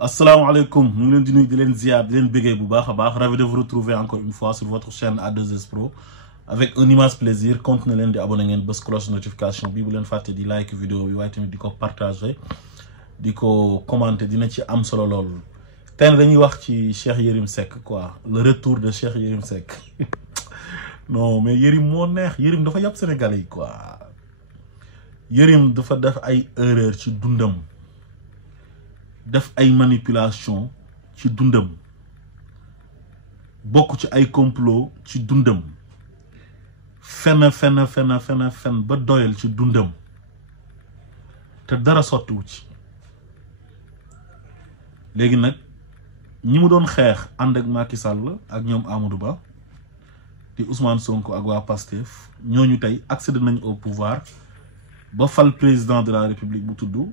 Assalamu alaikum, nous sommes venus de l'Enzia, de l'Enbege ravi de vous retrouver encore une fois sur votre chaîne A2S Pro avec un immense plaisir. Continuez de abonner à la cloche de notification, si vous voulez faire des like vidéo, vous pouvez partager, de commenter, de mettre am solo lol. Tey dañuy wax ci Cheikh Yérim Seck quoi, le retour de Cheikh Yérim Seck. Non mais Yérim moo neex, Yérim dafa yab Sénégalais quoi. Yérim dafa def ay erreur ci dundam. Def ay manipulation ci dundam. Bokk ci ay complot ci dundam. Fen ba doyal ci dundam. Te dara sottiwu ci. Légui nak ñi mu doon xeex ànd ak Macky Sall ak ñoom Amadou Ba di Ousmane Sonko ak waa Pastef ñooñu tey accédé nañ au pouvoir ba fal président de la République bu tudd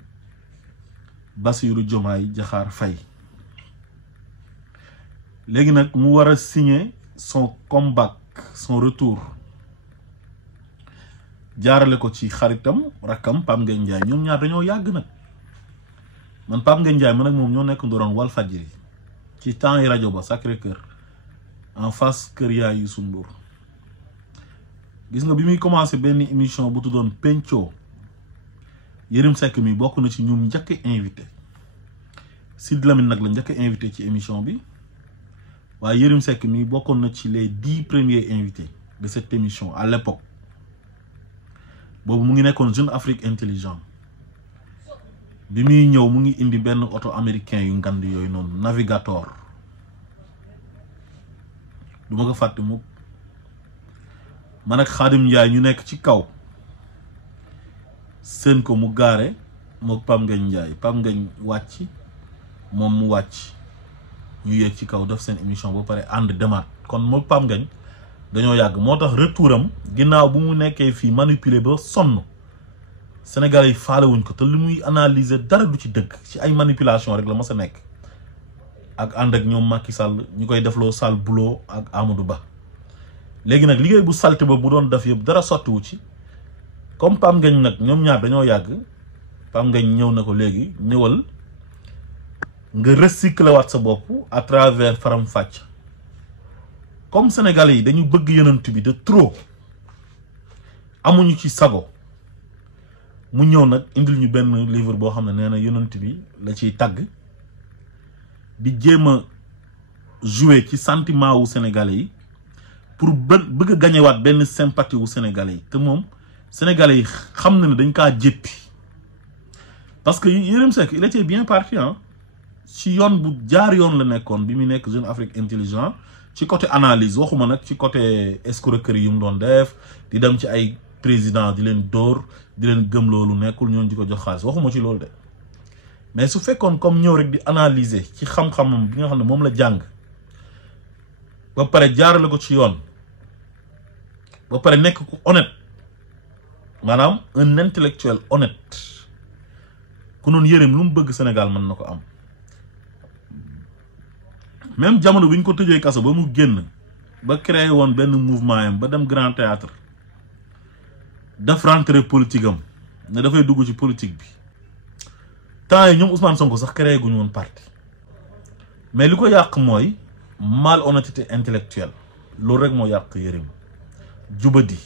Bassirou Diomaye Diakhar Faye léegi nag mu war a signer son comeback son retour jaarale ko ci xaritam rakkam Pape Ngagne Ndiaye ñoom ñaar dañoo yàgg nag man Pape Ngagne Ndiaye man ak moom ñoo nekk ndoroon Walfadjri ci temps yi rajo ba Sacré-Cœur en face kër yaay Youssou Ndour gis nga bi muy commencé benn émission bu tuddoon Penco Yérim Seck mi bokk na ci ñum njëkk invité Sidy Lamine nag la njëkk invité ci émission bi waaye Yérim Seck mi bokkoon na ci les 10 premiers invités de cette émission à l'époque boobu mu ngi nekkoon Jeune Afrique Intelligent bi muy ñëw mu ngi indi benn auto américain yu ngand yooyu noonu Navigator du ma ko fàtte mukk man ak Khadim Ndiaye ñu nekk ci kaw seen ko mu gaare mook Pape Ngagne Ndiaye Pape Ngagne wàcc moom mu wàcc ñu yéeg ci kaw def seen émission ba pare ànd demaat kon mook Pape Ngagne dañoo yàgg moo tax retouram ginnaaw bu mu nekkee fii manipulé ba sonn Sénégalais yi faalewuñ ko te li muy analyser dara du ci dëgg ci ay manipulation rek la ma sa nekk ak ànd ak ñoom Macky Sall ñu koy defloo sale boulot ak Amadou Ba léegi nag liggéey bu salte ba bu doon def yëpp dara sottiwu ci comme Pape Ngagne nag ñoom ñaar dañoo yàgg Pape Ngagne ñëw na ko léegi ñëwal nga recycler waat sa bopp à travers Faram Facce comme Sénégalais yi dañu bëgg yonent bi de trop amuñu ci sago mu ñëw nag indil ñu benn livre boo xam ne nee na yonent bi la ciy tagg di jéem a jouer ci sentiment wu Sénégalais yi pour bëgg a gañewaat benn sympathie wu Sénégalais yi te moom Sénégalais yi xam na ne dañ kaa jéppi parce que Yérim Seck il était bien parti hein ci yoon bu jaar yoon la nekkoon bi mu nekk Jeune Afrique Intelligent ci côté analyse waxuma nag ci côté escroquerie yu mu doon def di dem ci ay président di leen dóor di leen gëm loolu nekkul ñoon di ko jox xaalis waxuma ci loolu de mais su fekkoon comme ñëw rek di analyser ci xam-xamam bi nga xam ne moom la jàng ba pare jaarale ko ci yoon ba pare nekk ku honnête maanaam un intellectuel honnête ku noonu Yérim lu mu bëgg Sénégal mën na ko am même jamono bi ñu ko tëjee kaso ba mu génn ba créé woon benn mouvement yam ba dem Grand Théâtre daf rentrée politique am ne dafay dugg ci politique bi temps yi ñoom Ousmane Sonko sax créé guñu woon parti mais li ko yàq mooy malhonnêteté intellectuelle loolu rek moo yàq Yérim jubadi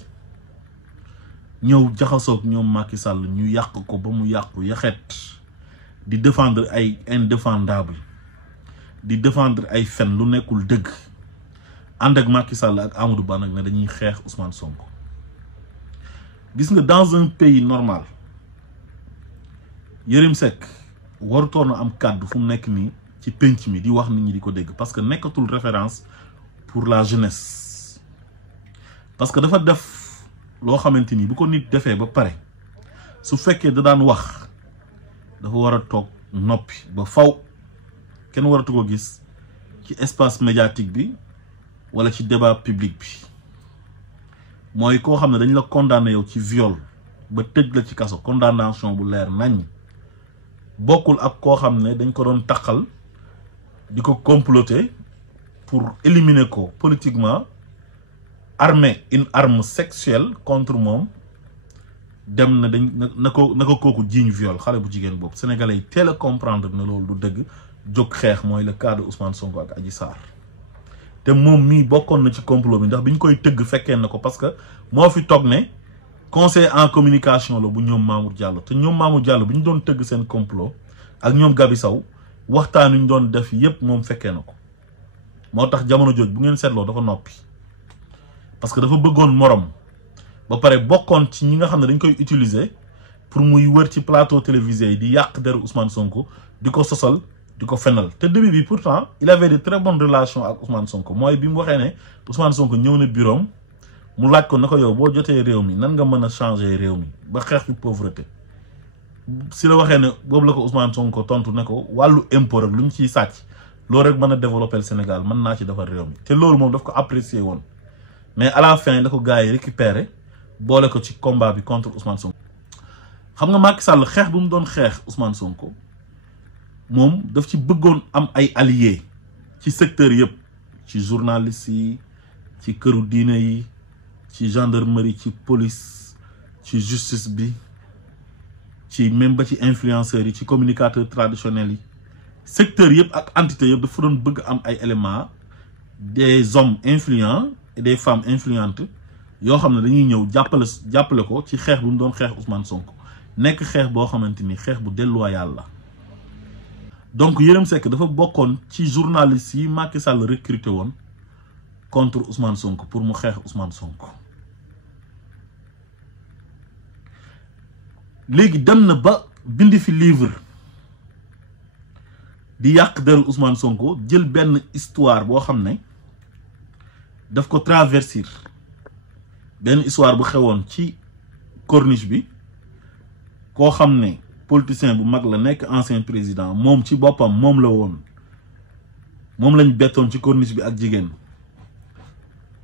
ñëw jaxasoog ñoom Macky Sall ñu yàq ko ba mu yàqu yaxet di défendre ay indéfendable di défendre ay fen lu nekkul dëgg ànd ak Macky Sall ak Amadou Ba nag ne dañuy xeex Ousmane Sonko gis nga dans un pays normal Yérim Seck warutoon na am kàddu fu mu nekk nii ci penc mi di wax nit ñi di ko dégg parce que nekkatul référence pour la jeunesse parce que dafa def loo xamante ni bu ko nit defee ba pare su fekkee da daan wax dafa war a toog noppi ba faw kenn waratu ko gis ci espace médiatique bi wala ci débat public bi mooy koo xam ne dañ la condamné yow ci viol ba tëj la ci kaso condamnation bu leer nañ bokkul ak koo xam ne dañ ko doon taqal di ko comploter pour éliminer ko politiquement armer une arme sexuelle contre moom dem na dañ na ko kooku jiiñ viol xale bu jigéen boobu sénégalais yi teel a comprendre ne loolu du dëgg jóg xeex mooy le cas de Ousmane Sonko ak Adji Sarr te moom mii bokkoon na ci complot bi ndax bi ñu koy tëgg fekkee na ko parce que moo fi toog ne conseil en communication la bu ñoom Mamour Diallo te ñoom Mamour Diallo bi ñu doon tëgg seen complot ak ñoom Gabi Sow waxtaan wi ñu doon def yépp moom fekkee na ko moo tax jamono jooj bu ngeen seetloo dafa noppi parce que dafa bëggoon morom ba pare bokkoon ci ñi nga xam ne dañ koy utiliser pour muy wër ci plateau télévisé yi di yàq deru Ousmane Sonko di ko sosal di ko fenal te début bi pourtant il avait de très bonnes relations ak Ousmane Sonko mooy bi mu waxee ne Ousmane Sonko ñëw na bureau mu laaj ko na ko yow boo jotee réew mi nan nga mën a changer réew mi ba xeex fi pauvreté si la waxee ne boobu la ko Ousmane Sonko tontu ne ko wàllu impôt rek lu ñu ciy sàcc loolu rek mën a développer le Sénégal mën naa ci defar réew mi te loolu moom daf ko apprécier woon mais à la fin la ko gars yi récupéré boole ko ci combat bi contre Ousmane Sonko. xam nga Macky Sall xeex bu mu doon xeex Ousmane Sonko moom daf ci bëggoon am ay alliés ci secteur yëpp ci journalistes yi ci këru diine yi ci gendarmerie ci police ci justice bi ci même ba ci influenceurs yi ci communicateurs traditionnels yi secteur yëpp ak entité yëpp dafa doon bëgg am ay éléments des hommes influents et des femmes influentes yoo xam ne dañuy ñëw jàppale ko ci xeex bu mu doon xeex Ousmane Sonko nekk xeex boo xamante ni xeex bu déloyal la donc Yérim Seck dafa bokkoon ci journalistes yi Macky Sall recruté woon contre Ousmane Sonko pour mu xeex Ousmane Sonko léegi dem na ba bindi fi livre di yàq deru Ousmane Sonko jël benn histoire boo xam ne daf ko traversir benn histoire bu xewoon ci corniche bi koo xam ne politicien bu mag la nekk ancien président moom ci boppam moom la woon moom lañ bettoon ci corniche bi ak jigéen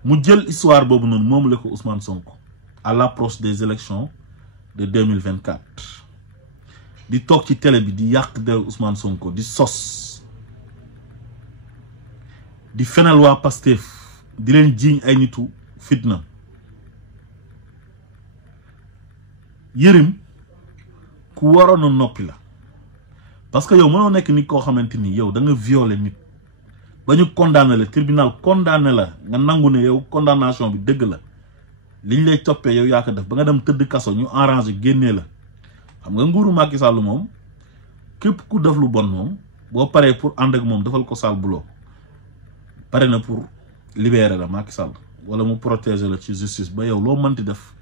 mu jël histoire boobu noonu moom la ko Ousmane Sonko à l'approche des élections de 2024 di toog ci télé bi di yàq deru Ousmane Sonko di sos di fenal waa Pastef di leen jiiñ ay nitu fitna Yérim ku waroon a noppi la parce que yow mënoo nekk nit koo xamante ni yow da nga violer nit ba ñu condamné la tribunal condamné la nga nangu ne yow condamnation bi dëgg la liñ lay toppee yow yaa ko def ba nga dem tëdd kaso ñu arrangé génnee la xam nga nguuru Macky Sall moom képp ku def lu bon moom boo paree pour ànd ak moom defal ko sale boulot pare na pour libérer la Macky Sall wala mu protéger la ci justice ba yow loo mënti def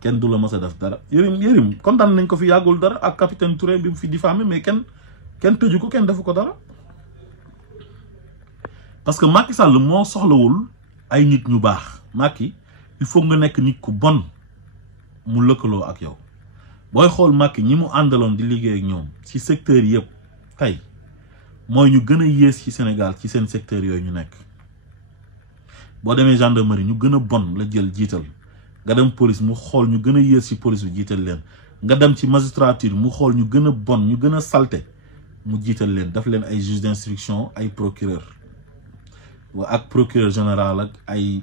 kenn du la mës a def dara Yérim condamné nañ ko fi yàggul dara ak capitaine Touré bi mu fi diffamé mais kenn tëju ko kenn defu ko dara parce que Macky Sall moo soxlawul ay nit ñu baax Macky il faut nga nekk nit ku bon mu lëkkaloo ak yow booy xool Macky ñi mu àndaloon di liggéey ak ñoom ci secteur yëpp tey mooy ñu gën a yées ci Sénégal ci seen secteur yooyu ñu nekk boo demee gendarmerie ñu gën a bon la jël jiital nga dem police mu xool ñu gën a yées ci police bi jiital leen nga dem ci magistrature mu xool ñu gën a bon ñu gën a salte mu jiital leen daf leen ay juge d'instruction ay procureur ak procureur général ak ay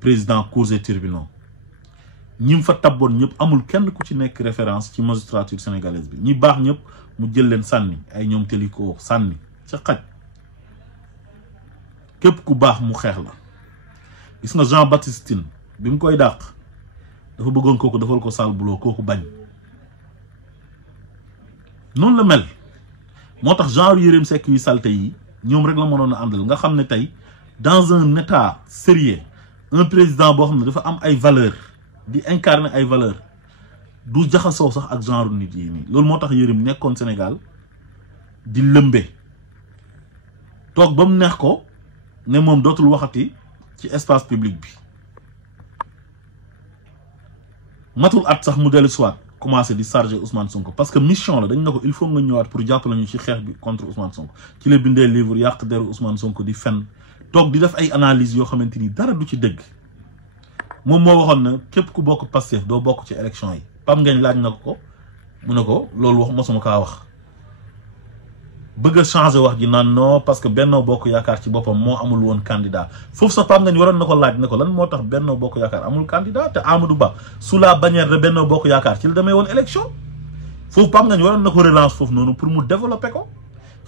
président cours et tribunaux ñi fa tabboon ñëpp amul kenn ku ci nekk référence ci magistrature sénégalaise bi ñi baax ñëpp mu jël leen sànni ay ñoom Téliko sànni ca xaj képp ku baax mu xeex la gis nga Jean Baptiste Tine bi mu koy dàq dafa bëggoon kooku defal ko sale boulot kooku bañ noonu la mel moo tax genre Yérim Seck yu salte yi ñoom rek la mënoon a àndal nga xam ne tey dans un état sérieux un président boo xam ne dafa am ay valeurs di incarner ay valeurs du jaxasoo sax ak genre nit yi nii loolu moo tax Yérim nekkoon Sénégal di lëmbe toog ba mu neex ko ne moom dootul waxati ci espace public bi matul at sax mu dellu soit commencé di charger Ousmane Sonko parce que mission la dañ ne ko il faut nga ñëwaat pour jàppale ñu ci xeex bi contre Ousmane Sonko ci la bindee livre yàq deru Ousmane Sonko di fen toog di def ay analyse yoo xamante ni dara du ci dëgg moom moo waxoon na képp ku bokk Pastef doo bokk ci élection yi Pam Ngagne laaj na ko mu ne ko loolu wax mosuma kaa wax bëgg a changer wax ji naan non parce que Benno Bokk Yaakaar ci boppam moo amul woon candidat foofu sax Pam Ngagne waroon na ko laaj ne ko lan moo tax Benno Bokk Yaakaar amul candidat te Amadou Ba sous la bannière de Benno Bokk Yaakaar ci la demee woon élection foofu Pam Ngagne waroon na ko relance foofu noonu pour mu développer ko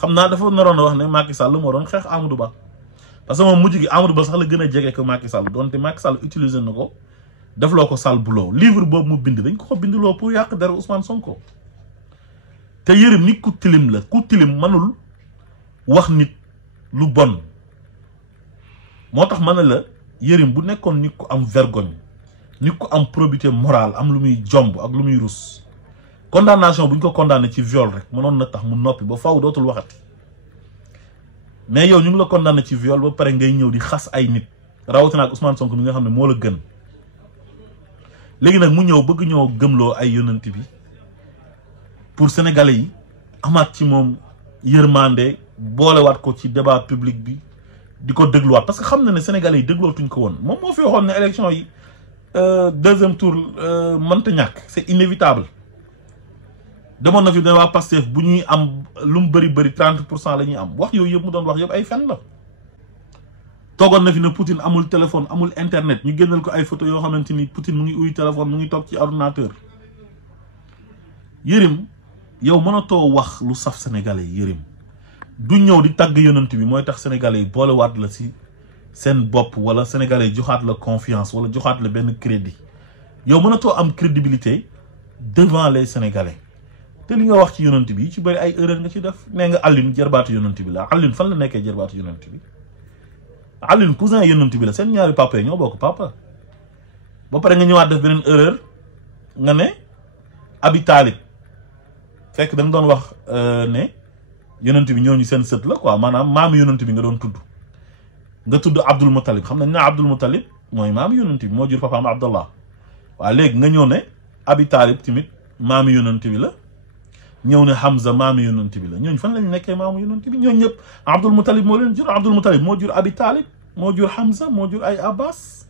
xam naa dafa naroon a wax ne Macky Sall moo doon xeex Amadou Ba parce que moom mujj gi Amadou Ba sax la gën a jege que Macky Sall donte Macky Sall utiliser na ko def loo ko sale boulot livre boobu mu bind dañ ko bindloo pour yàq dara Ousmane Sonko te Yérim nit ku tilim la ku tilim mënul wax nit lu bon moo tax ma ne la Yérim bu nekkoon nit ku am vergogne nit ku am probité morale am lu muy jomb ak lu muy rus condamnation bu ñu ko condamné ci viol rek mënoon na tax mu noppi ba faw dootul waxati mais yow ñu ngi la condamné ci viol ba pare ngay ñëw di xas ay nit rawatina ak Ousmane Sonko mi nga xam ne moo la gën léegi nag mu ñëw bëgg ñoo gëmloo ay yonent bi pour sénégalais yi amaat ci moom yërmande boolewaat ko ci débat public bi di ko dégluwaat parce que xam na ne sénégalais yi déglootuñ ko woon moom moo fi waxoon ne élection yi deuxième tour mënta ñàkk c'est inévitable demoon na fi ne waa Pastef bu ñuy am lu mu bëri 30% la ñuy am wax yooyu yëpp mu doon wax yëpp ay fen la toogoon na fi ne Poutine amul téléphone amul internet ñu génnal ko ay photo yoo xamante ni Poutine mu ngi uy téléphone mu ngi toog ci ordinateur Yérim yow mënatoo wax lu saf sénégalais Yérim du ñëw di tàgg yonent bi mooy tax sénégalais yi boolewaat la si seen bopp wala sénégalais yi joxaat la confiance wala joxaat la benn crédit yow mënatoo am crédibilité devant les sénégalais te li nga wax ci yonent bi ci bëri ay erreur nga ci def nee nga Alioune jarbaatu yonent bi la Alioune fan la nekkee jarbaatu yonent bi Alioune cousin yonent bi la seen ñaari papa yi ñoo bokk papa ba pare nga ñëwaat def beneen erreur nga ne Abi Talib fekk da nga doon wax ne yonent bi ñooñu seen sët la quoi maanaam maamu yonent bi nga doon tudd nga tudd Abdul Muttalib xam nañ ne Abdul Muttalib mooy maamu yonent bi moo jur papaam Abdallah waaw léegi nga ñëw ne Abi Talib tamit maamu yonent bi la ñëw ne Hamza maamu yonent bi la ñooñu fan lañ nekkee maamu yonent bi ñooñu ñëpp Abdul Muttalib moo leen jur Abdul Muttalib moo jur Abi Talib moo jur Hamza moo jur ay Abbas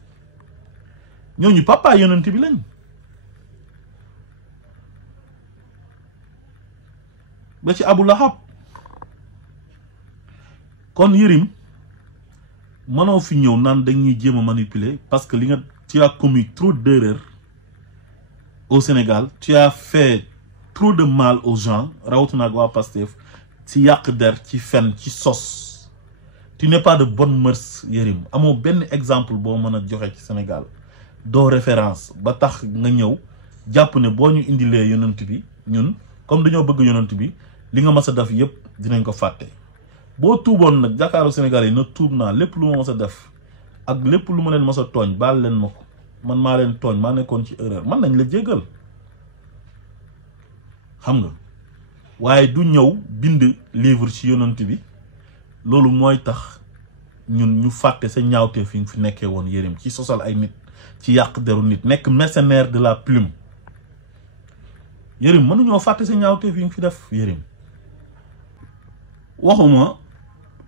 ñooñu papa yonent bi lañ ba ci Abu Lahab kon Yérim mënoo fi ñëw naan dañuy jéem a manipuler parce que li nga tu as commis trop d'erreurs au Sénégal tu as fait trop de mal aux gens rawatina ak waa Pastef ci yàq der ci fen ci sos tu n'es pas de bonne mœurs Yérim amoo benn exemple boo mën a joxe ci Sénégal doo référence ba tax nga ñëw jàpp ne boo ñu indilee yonent bi ñun comme dañoo bëgg yonent bi li nga mas a def yëpp dinañ ko fàtte boo tuuboon nag jàkkaaru Sénégal yi na tuub naa lépp lu ma mas a def ak lépp lu ma leen mas a tooñ baal leen ma ko man maa leen tooñ maa nekkoon ci erreur man nañ la jéggal xam nga waaye du ñëw bind livre ci yonent bi loolu mooy tax ñun ñu fàtte sa ñaawtee fi nga fi nekkee woon Yérim ci sosal ay nit ci yàq deru nit nekk mercenaire de la plume Yérim mënuñoo fàtte sa ñaawtee fi nga fi def Yérim waxuma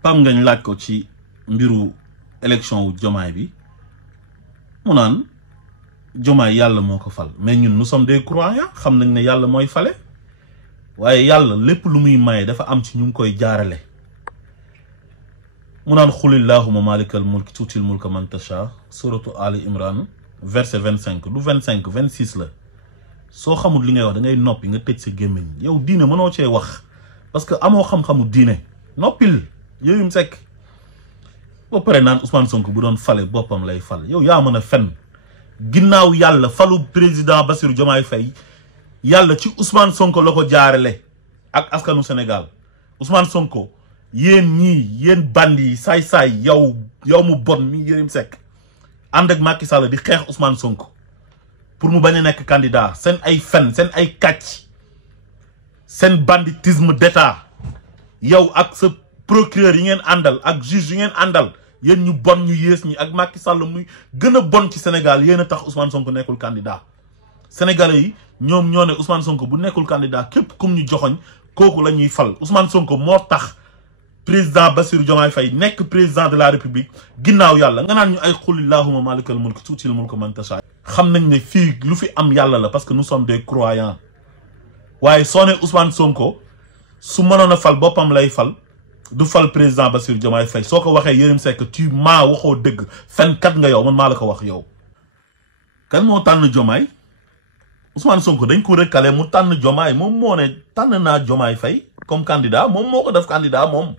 Pam Ngagne laaj ko ci mbiru élection wu Diomaye bi mu naan Diomaye yàlla moo ko fal mais ñun nous sommes des croyants xam nañ ne yàlla mooy fale waaye yàlla lépp lu muy maye dafa am ci ñu ngi koy jaarale mu naan xulillahuma malikal mulk tuutil mulka man tasha suratu Ali Imran verset 25 du 25 26 la soo xamul li ngay wax da ngay noppi nga tëj sa gémmiñ yow diine mënoo cee wax parce que amoo xam-xamu diine noppil Yérim Seck ba pare naan Ousmane Sonko bu doon fale boppam lay fal yow yaa mën a fen ginnaaw yàlla falu président Bassirou Diomaye Faye yàlla ci Ousmane Sonko la ko jaarale ak askanu Sénégal Ousmane Sonko yéen ñii yéen bandi yi saay-saay yow mu bon mi Yérim Seck ànd ak Macky Sall di xeex Ousmane Sonko pour mu bañ a nekk candidat seen ay fen seen ay kàcc seen banditisme d'état yow ak sa procureur yi ngeen àndal ak juge yi ngeen àndal yéen ñu bon ñu yées ñi ak Macky Sall muy gën a bon ci Sénégal yéen a tax Ousmane Sonko nekkul candidat sénégalais yi ñoom ñoo ne Ousmane Sonko bu nekkul candidat képp kum ñu joxoñ kooku la ñuy fal Ousmane Sonko moo tax président Bassirou Diomaye Faye nekk président de la République ginnaaw yàlla nga naan ñu ay xulillahuma malikal mulk tuutil mulka man tasha xam nañ ne fii lu fi am yàlla la parce que nous sommes des croyants waaye soo ne Ousmane Sonko su mënoon a fal boppam lay fal du fal président Bassirou Diomaye Faye soo ko waxee Yérim Seck tu maa waxoo dëgg fenkat nga yow man maa la ko wax yow. kan moo tànn Diomaye Ousmane Sonko dañ ko recalé mu tànn Diomaye moom moo ne tànn naa Diomaye Faye comme candidat moom moo ko def candidat moom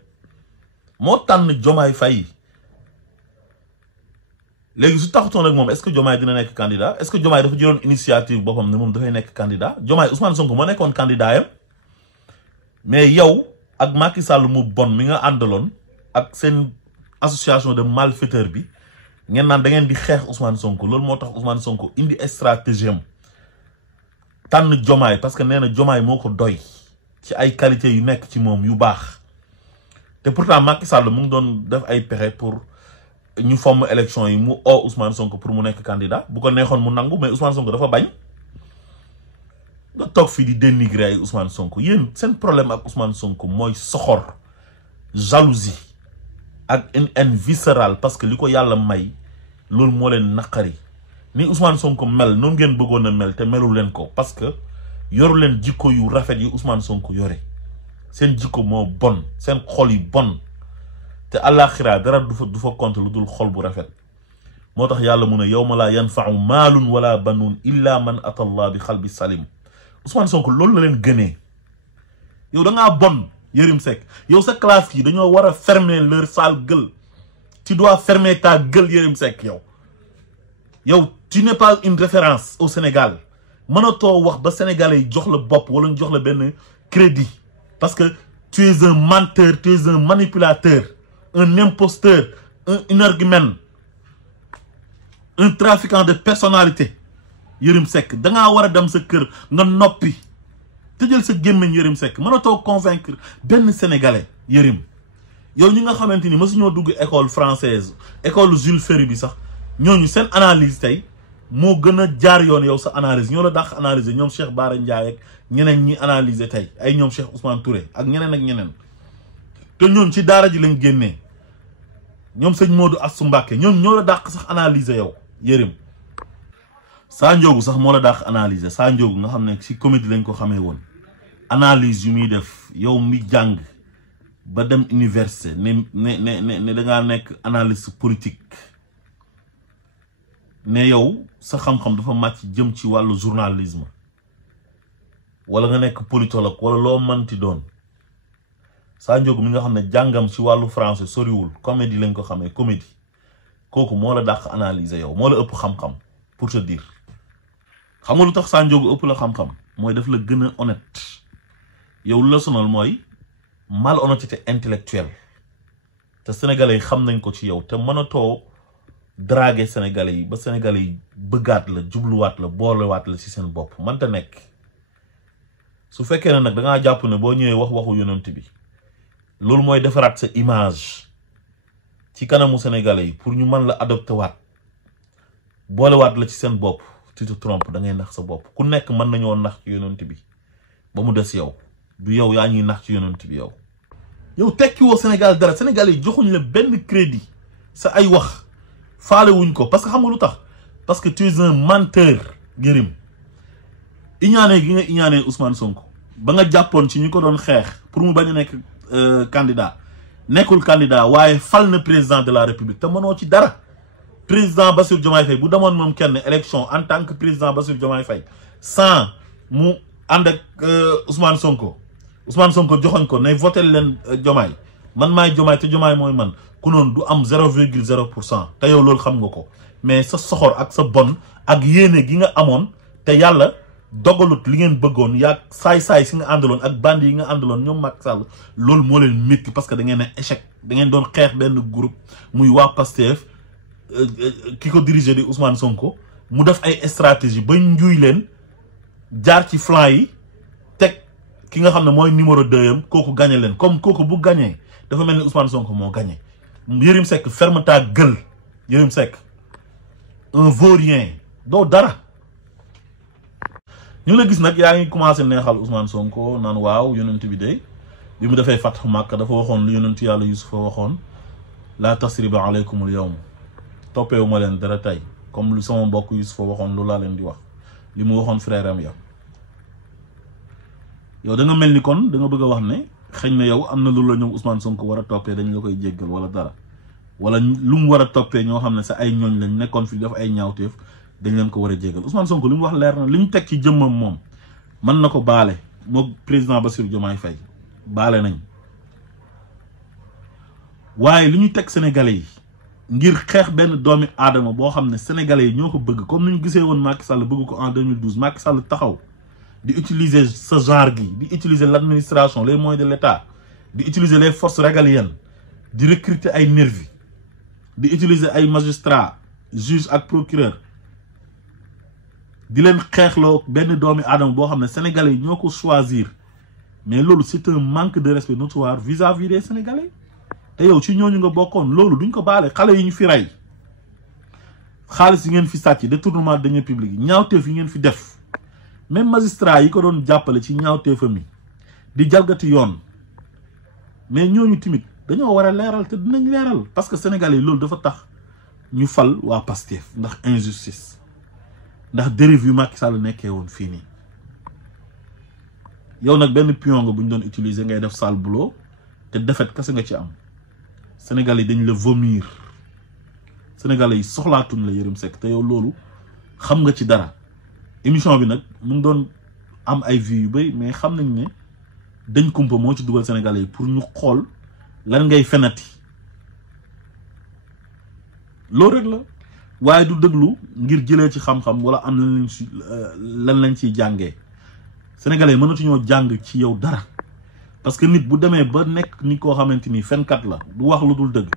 moo tànn Diomaye Faye léegi su taxutoon ak moom est-ce que Diomaye dina nekk candidat est-ce que Diomaye dafa jëloon initiative boppam ne moom dafay nekk candidat Diomaye Ousmane Sonko moo nekkoon candidat yam mais yow ak Macky Sall mu bon mi nga àndaloon ak seen association de malfaiteurs bi ngeen naan da ngeen di xeex Ousmane Sonko loolu moo tax Ousmane Sonko indi stratégie am tànn Diomaye parce que nee na Diomaye moo ko doy ci ay qualité yu nekk ci moom yu baax te pourtant Macky Sall mu ngi doon def ay pexe pour ñu fomm élection yi mu oo Ousmane Sonko pour mu nekk candidat bu ko neexoon mu nangu mais Ousmane Sonko dafa bañ nga toog fii di dénigrer ay Ousmane Sonko yéen seen problème ak Ousmane Sonko mooy soxor jalousie ak une haine viscérale parce que li ko yàlla may loolu moo leen naqari ni Ousmane Sonko mel noonu ngeen bëggoon a mel te melu leen ko parce que yoru leen jikko yu rafet yi Ousmane Sonko yore seen jikko moo bon seen xol yi bon te àllaaxira dara du fa compte lu dul xol bu rafet moo tax yàlla mu ne yawma laa yanfa'u maalun wala banuun illa man ata Allah bi xalbi salim Ousmane Sonko loolu la leen gënee yow da ngaa bon Yérim Seck yow sa classe yi dañoo war a fermer leur sale gueule tu dois fermer ta gueule Yérim Seck yow tu n'es pas une référence au Sénégal mënatoo wax ba sénégalais yi jox la bopp wala ñu jox la benn crédit parce que tu es un menteur, tu es un manipulateur, un imposteur, un énergumène, un trafiquant de personnalité. Yérim Seck da ngaa war a dem sa kër nga noppi tëjal sa gémmiñ Yérim Seck mënatoo convaincre benn sénégalais Yérim yow ñi nga xamante ni mësuñoo dugg école française école Jules Ferry bi sax ñooñu seen analyse tey moo gën a jaar yoon yow sa analyse ñoo la dàq analyser ñoom Cheikh Bara Ndiaye ak ñeneen ñi analyser tey ay ñoom Cheikh Ousmane Touré ak ñeneen ak ñeneen te ñoom ci daara ji lañ génnee ñoom sëñ Modou Assou Mbacké ñoom ñoo la dàq sax analyser yow Yérim Sa Ndiogou sax moo la dàq analyser Sa Ndiogou nga xam ne ci comédie lañ ko xamee woon analyse yu muy def yow mi jàng ba dem université ne da ngaa nekk analyste politique ne yow sa xam-xam dafa màcc jëm ci wàllu journalisme wala nga nekk politologue wala loo mënti doon Sa Ndiogou mi nga xam ne jàngam ci wàllu français soriwul comédie lañ ko xamee comédie kooku moo la dàq analyser yow moo la ëpp xam-xam pour te dire xam nga lu tax Sa Ndiogou ëpp la xam-xam mooy daf la gën a honnête yow lu la sonal mooy malhonnêteté intellectuelle te sénégalais yi xam nañ ko ci yow te mënatoo draguer sénégalais yi ba sénégalais yi bëggaat la jubluwaat la boolewaat la ci seen bopp mënta nekk su fekkee ne nag da ngaa jàpp ne boo ñëwee waxu yonent bi loolu mooy defaraat sa image ci kanamu sénégalais yi pour ñu mën la adopté waat boolewaat la ci seen bopp tu te trompes da ngay nax sa bopp ku nekk mën nañoo nax ci yonent bi ba mu des yow du yow yaa ñuy nax ci yonent bi yow tekki woo Sénégal dara sénégalais yi joxuñ la benn crédit sa ay wax faale wuñ ko parce que xam nga lu tax parce que tu es un menteur Yérim iñaane gi nga iñaane Ousmane Sonko ba nga jàppoon ci ñi ko doon xeex pour mu bañ a nekk candidat nekkul candidat waaye fal na président de la république te mënoo ci dara président Bassirou Diomaye Faye bu demoon moom kenn élection en tant que président Bassirou Diomaye Faye sans mu ànd ak Ousmane Sonko joxoñ ko ne voté leen Diomaye man maay Diomaye te Diomaye mooy man ku noonu du am 0,0% te yow loolu xam nga ko mais sa soxor ak sa bon ak yéene gi nga amoon te yàlla dogalut li ngeen bëggoon yaa saay-saay si nga àndaloon ak bandi yi nga àndaloon ñoom Macky Sall loolu moo leen métti parce que da ngeen ne échec da ngeen doon xeex benn groupe muy waa Pastef ki ko dirigé di Ousmane Sonko mu def ay stratégie ba njuuy leen jaar ci flanc yi teg ki nga xam ne mooy numéro 2 am kooku gagné leen comme kooku bu gagné dafa mel ni Ousmane Sonko moo gagné Yérim Seck ferme ta gueule Yérim Seck un vaurien doo dara ñu la gis nag yaa ngi commencé neexal Ousmane Sonko naan waaw yonent bi de bi mu defee Fathu Makka dafa waxoon lu yonentu yàlla Yusufa waxoon la tasriba aleykumul yawm toppeewu ma leen dara tey comme lu sama mbokk Yusufa waxoon lu laa leen di wax li mu waxoon frère am ya yow da nga mel ni kon da nga bëgg a wax ne xëy na yow am na lu la ñoom Ousmane Sonko war a toppee dañ la koy jéggal wala dara wala lu mu war a toppee ñoo xam ne sa ay ñooñ lañ nekkoon fi def ay ñaawteef dañ leen ko war a jéggal Ousmane Sonko li mu wax leer na li mu teg ci jëmmam moom mën na ko baale moo président Bassirou Diomaye Faye baale nañ waaye li ñu teg sénégalais yi ngir xeex benn doomi aadama boo xam ne sénégalais yi ñoo ko bëgg comme ni ñu gisee woon Macky Sall bëgg ko en 2012 Macky Sall taxaw di utiliser ce genre gi di utiliser l'administration les moyens de l'État di utiliser les forces régaliennes di recruter ay nervis di utiliser ay magistrats juges ak procureurs di leen xeexloo benn doomi aadama boo xam ne sénégalais yi ñoo ko choisir mais loolu c'est un manque de respect notoire vis-à-vis des sénégalais te yow ci ñooñu nga bokkoon loolu duñ ko baale xale yi ñu fi rey xaalis yi ngeen fi sàcc détournement de deniers publics ñaawteef yi ngeen fi def même magistrat yi ko doon jàppale ci ñaawteefam yi di jalgati yoon mais ñooñu timit dañoo war a leeral te dinañ leeral parce que sénégalais yi loolu dafa tax ñu fal waa Pastef ndax injustice ndax dérive yu Macky Sall nekkee woon fii nii yow nag benn pion nga bu ñu doon utiliser ngay def sale boulot te défaite kese nga ci am sénégalais yi dañ la vomir sénégalais yi soxlaatuñ la Yérim Seck te yow loolu xam nga ci dara émission bi nag mu ngi doon am ay vues yu bëri mais xam nañ ne dañ kumpa moo ci dugal sénégalais yi pour ñu xool lan ngay fenati loolu rek la waaye du déglu ngir jëlee ci xam-xam wala am lan lañ ciy jàngee sénégalais mënatuñoo jàng ci yow dara parce que nit bu demee ba nekk nit koo xamante ni fenkat la du wax lu dul dëgg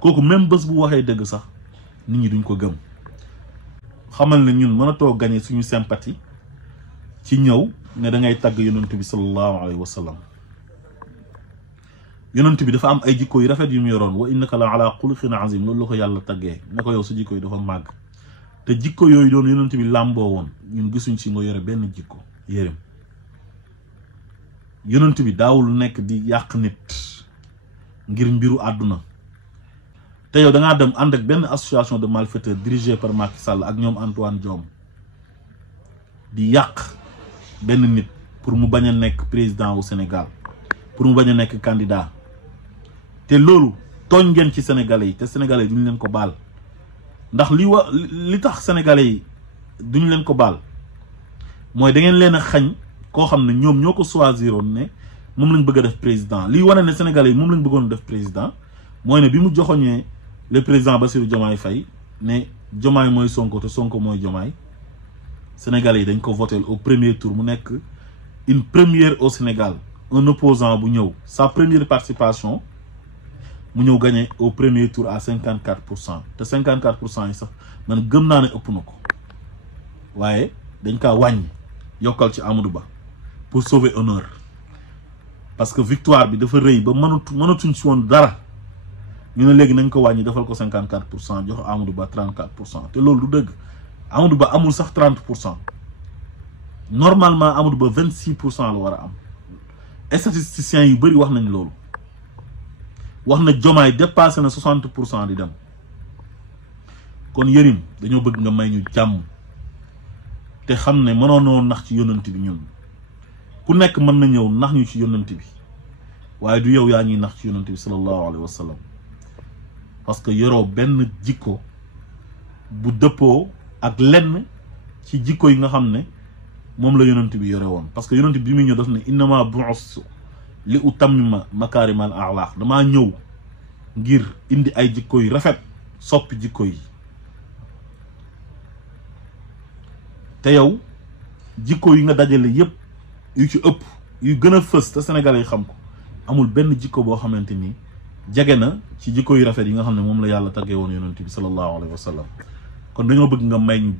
kooku même bés bu waxee dëgg sax nit ñi duñ ko gëm xamal ne ñun mënatoo gagné suñu sympathie ci ñëw ne da ngay tagg yonent bi sallallahu alayhi wa sallam yonent bi dafa am ay jikko yu rafet yu mu yoroon wa innaka la ala xuluqin azim loolu la ko yàlla taggee ne ko yow sa jikko yi dafa màgg te jikko yooyu doon yonent bi làmboo woon ñun gisuñ si nga yore benn jikko Yérim yonent bi daawul nekk di yàq nit ngir mbiru àdduna te yow da ngaa dem ànd ak benn association de malfaiteurs dirigée par Macky Sall ak ñoom Antoine Diome di yàq benn nit pour mu bañ a nekk président wu Sénégal pour mu bañ a nekk candidat te loolu tooñ ngeen ci sénégalais yi te sénégalais yi duñu leen ko baal ndax li tax sénégalais yi duñu leen ko baal mooy da ngeen leen a xañ koo xam ne ñoom ñoo ko choisiroon ne moom lañ bëgg a def président liy wane ne sénégalais yi moom lañ bëggoon def président mooy ne bi mu joxoñee le président Bassirou Diomaye Faye ne Diomaye mooy Sonko te Sonko mooy Diomaye sénégalais yi dañ ko voté au premier tour mu nekk une première au Sénégal un opposant bu ñëw sa première participation mu ñëw gagné au premier tour à 54% te 54% yi sax man gëm naa ne ëpp na ko waaye dañ kaa wàññi yokkal ci Amadou Ba pour sauver honneur parce que victoire bi dafa rëy ba mënatuñ si woon dara ñu ne léegi nañ ko wàññi defal ko 54% jox Amadou Ba 34% te loolu du dëgg Amadou Ba amul sax 30% normalement Amadou Ba 26% la war a am statisticiens yu bëri wax nañ loolu wax na Diomaye dépassé na 60% di dem kon Yérim dañoo bëgg nga may ñu jàmm te xam ne mënoonoo nax ci yonent bi ñun ku nekk mën na ñëw nax ñu ci yonent bi waaye du yow yaa ñuy nax ci yonent bi sallallahu alayhi wa sallam parce que yoroo benn jikko bu dëppoo ak lenn ci jikko yi nga xam ne moom la yonent bi yore woon parce que yonent bi muy ñëw daf ne innama bu'ustu li utammima makarimal axlaaq damaa ñëw ngir indi ay jikko yu rafet soppi jikko yi te yow jikko yi nga dajale yépp yu ci ëpp yu gën a fës te sénégalais yi xam ko amul benn jikko boo xamante ni jege na ci jikko yu rafet yi nga xam ne moom la yàlla taggee woon yonent bi sallallahu alayhi wa sallam kon dañoo bëgg nga may ñu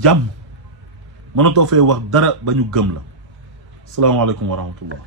jàmm mënatoo fee wax dara ba ñu gëm la asalaamaaleykum wa rahmatullah